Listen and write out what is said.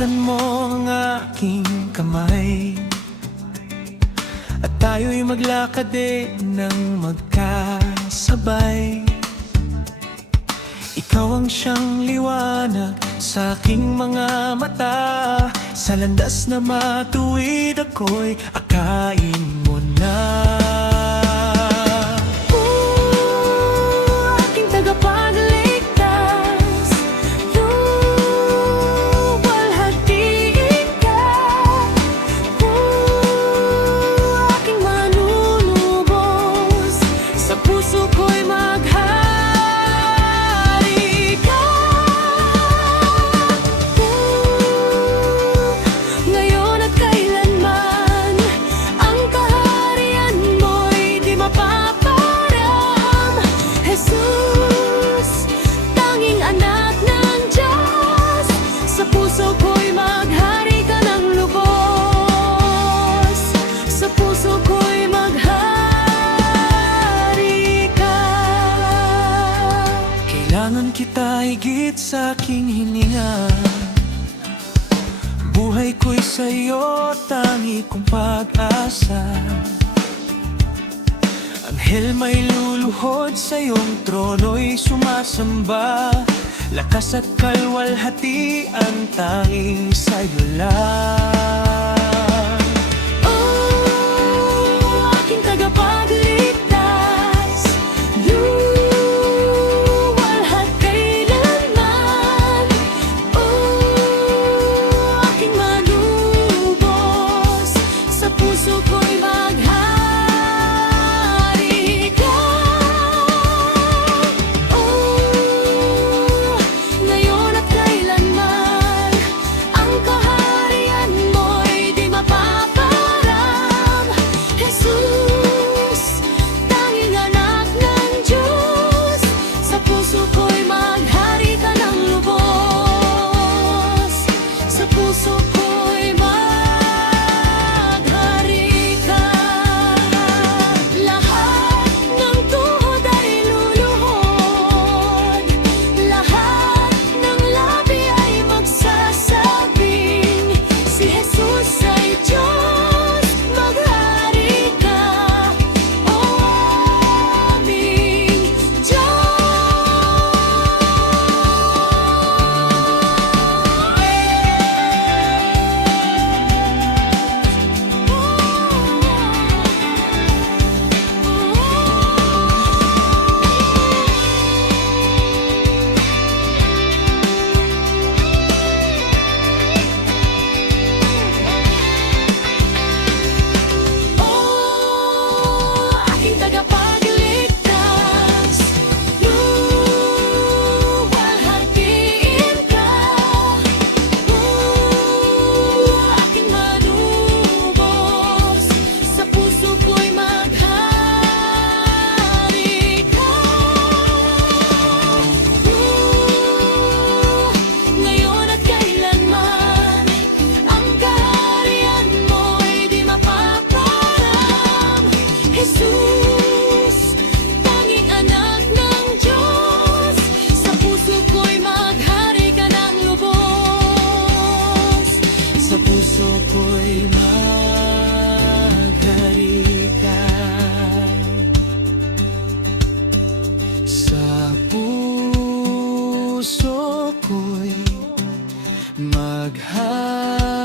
Hawakan mo ang aking kamay at tayo'y maglakad ng magkasabay. Ikaw ang siyang liwanag sa aking mga mata. Sa landas na matuwid ako'y akayin mo na. Aking tagapagligtas, luwalhatiin ka. Aking manunubos, sa puso ko'y maghari ka. Ngayon at kailanman, ang kaharian mo'y di mapaparam. Jesus, tanging anak ng Diyos, sa puso ko'y maghari ka ng lubos. Sa puso ko'y maghari ka. Kailangan kita higit sa aking hininga. Buhay ko'y sa'yo, tangi kong pag-asa. Anghel may luluhod sa iyong trono'y sumasamba. Lakas at kalwalhatian tanging sa'yo lang. Oh, aking tagapagligtas, luwalhat kailanman. Oh, aking manubos, sa puso ko'y maghari ka. Oh, ngayon at kailanman, ang kaharian mo'y di mapaparam. Jesus, tanging anak ng Diyos, sa puso ko'y maghari ka ng lubos. Sa puso ko'y maghari ka. Lahat ng tuhod ay luluhod, lahat ng labi ay magsasabing, si Jesus ay Diyos, maghari ka, o aming aking tagapagligtas, luwalhatiin ka. Aking manubos, sa puso ko'y maghari ka. Ngayon at kailanman, ang kaharian mo'y di mapaparam. Jesus, tanging anak ng Diyos, sa puso ko'y maghari ka ng lubos. Sa puso ko'y maghari ka. Sa puso ko'y maghari